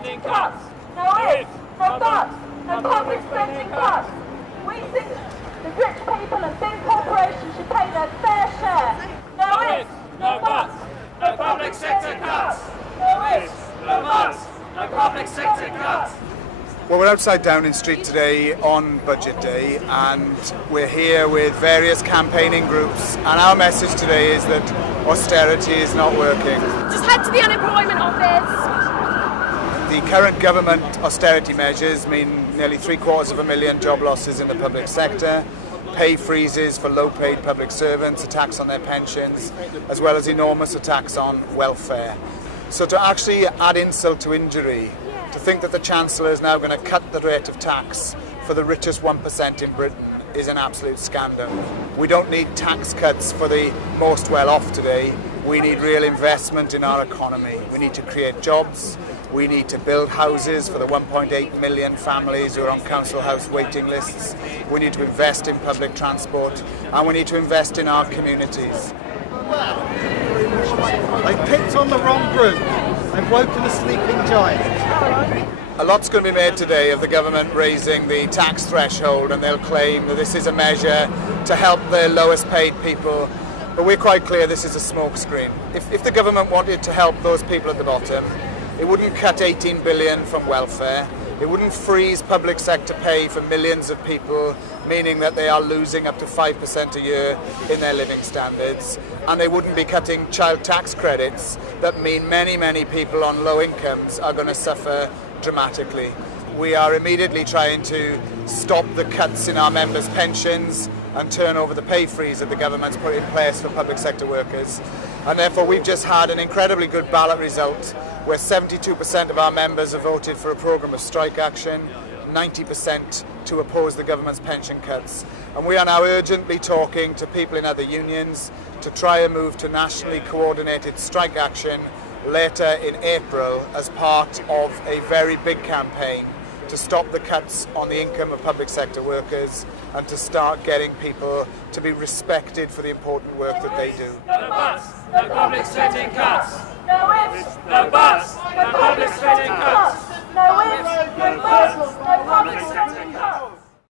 spending cuts. No ifs, no buts, no public spending cuts. We think the rich people and big corporations should pay their fair share. No ifs, no buts, no public sector cuts. No ifs, no buts, no public sector cuts. Well, we're outside Downing Street today on Budget Day, and we're here with various campaigning groups, and our message today is that austerity is not working. Just head to the unemployment office. The current government austerity measures mean nearly 750,000 job losses in the public sector, pay freezes for low-paid public servants, attacks on their pensions, as well as enormous attacks on welfare. So to actually add insult to injury, to think that the Chancellor is now going to cut the rate of tax for the richest 1% in Britain is an absolute scandal. We don't need tax cuts for the most well-off today. We need real investment in our economy. We need to create jobs. We need to build houses for the 1.8 million families who are on council house waiting lists. We need to invest in public transport, and we need to invest in our communities. They picked on the wrong group. They've woken a sleeping giant. A lot's going to be made today of the government raising the tax threshold, and they'll claim that this is a measure to help the lowest paid people. But we're quite clear this is a smokescreen. If the government wanted to help those people at the bottom, it wouldn't cut 18 billion from welfare. It wouldn't freeze public sector pay for millions of people, meaning that they are losing up to 5% a year in their living standards. And they wouldn't be cutting child tax credits that mean many, many people on low incomes are going to suffer dramatically. We are immediately trying to stop the cuts in our members' pensions and turn over the pay freeze that the government's put in place for public sector workers. And therefore we've just had an incredibly good ballot result where 72% of our members have voted for a programme of strike action, 90% to oppose the government's pension cuts. And we are now urgently talking to people in other unions to try and move to nationally coordinated strike action later in April as part of a very big campaign to stop the cuts on the income of public sector workers and to start getting people to be respected for the important work that they do. No buts, no public spending cuts. No ifs, no buts, no public spending cuts. No ifs, no buts, no public spending cuts.